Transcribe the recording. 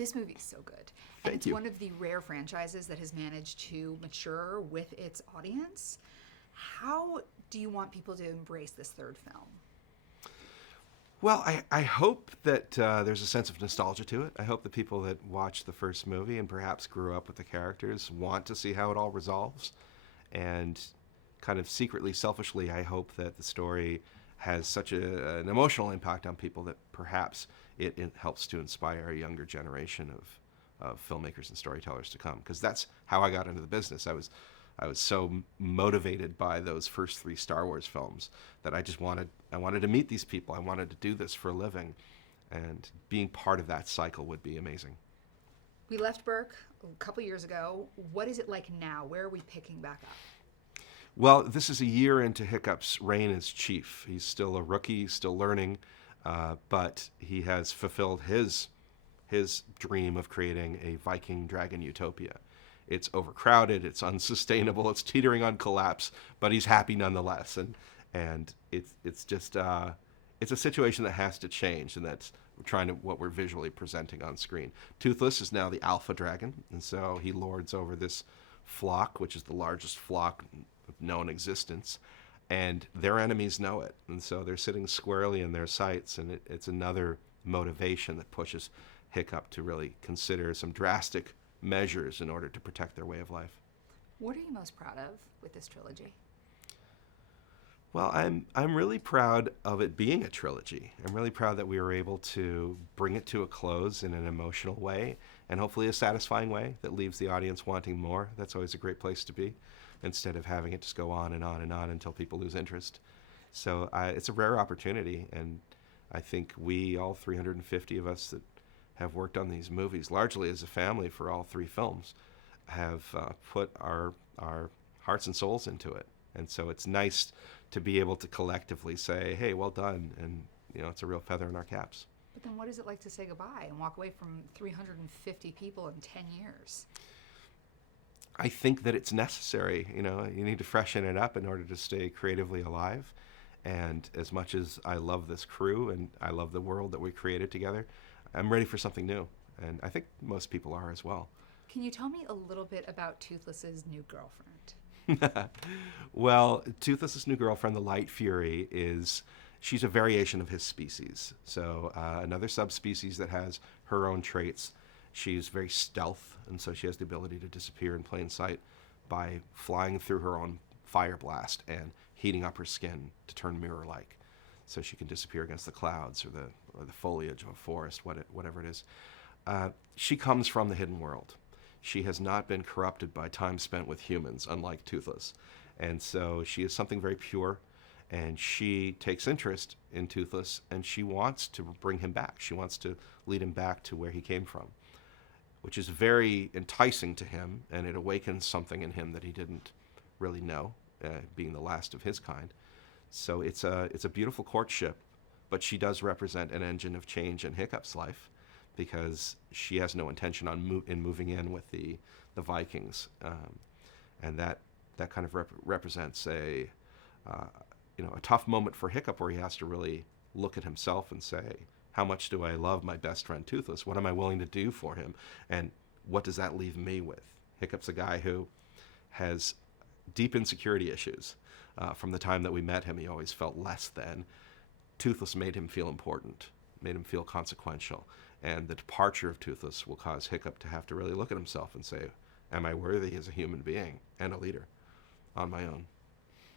This movie is so good. And Thank it's you. one of the rare franchises that has managed to mature with its audience. How do you want people to embrace this third film? Well, I hope that there's a sense of nostalgia to it. I hope the people that watched the first movie and perhaps grew up with the characters want to see how it all resolves. And kind of secretly, selfishly, I hope that the story has such an emotional impact on people that perhaps it helps to inspire a younger generation of filmmakers and storytellers to come. Because that's how I got into the business. I was so motivated by those first three Star Wars films that I wanted to meet these people. I wanted to do this for a living, and being part of that cycle would be amazing. We left Burke a couple years ago. What is it like now? Where are we picking back up? Well, this is a year into Hiccup's reign as chief. He's still a rookie, still learning, but he has fulfilled his dream of creating a Viking dragon utopia. It's overcrowded, it's unsustainable, it's teetering on collapse, but he's happy nonetheless. And it's just it's a situation that has to change, and that's what we're visually presenting on screen. Toothless is now the alpha dragon, and so he lords over this flock, which is the largest flock of known existence, and their enemies know it, and so they're sitting squarely in their sights, and it's another motivation that pushes Hiccup to really consider some drastic measures in order to protect their way of life. What are you most proud of with this trilogy? Well, I'm really proud of it being a trilogy. I'm really proud that we were able to bring it to a close in an emotional way, and hopefully a satisfying way that leaves the audience wanting more. That's always a great place to be, instead of having it just go on and on and on until people lose interest. So it's a rare opportunity, and I think we, all 350 of us that have worked on these movies, largely as a family for all three films, have put our hearts and souls into it. And so it's nice to be able to collectively say, hey, well done, and it's a real feather in our caps. But then what is it like to say goodbye and walk away from 350 people in 10 years? I think that it's necessary. You need to freshen it up in order to stay creatively alive. And as much as I love this crew and I love the world that we created together, I'm ready for something new, and I think most people are as well. Can you tell me a little bit about Toothless's new girlfriend? Well, Toothless's new girlfriend, the Light Fury, she's a variation of his species. So another subspecies that has her own traits. She's very stealth, and so she has the ability to disappear in plain sight by flying through her own fire blast and heating up her skin to turn mirror-like. So she can disappear against the clouds or the foliage of a forest, whatever it is. She comes from the hidden world. She has not been corrupted by time spent with humans, unlike Toothless. And so she is something very pure, and she takes interest in Toothless, and she wants to bring him back. She wants to lead him back to where he came from, which is very enticing to him, and it awakens something in him that he didn't really know, being the last of his kind. So it's a beautiful courtship, but she does represent an engine of change in Hiccup's life, because she has no intention on moving in with the Vikings, and that kind of represents a tough moment for Hiccup, where he has to really look at himself and say, how much do I love my best friend Toothless? What am I willing to do for him, and what does that leave me with? Hiccup's a guy who has deep insecurity issues. From the time that we met him, he always felt less than. Toothless made him feel important, made him feel consequential. And the departure of Toothless will cause Hiccup to have to really look at himself and say, am I worthy as a human being and a leader on my own?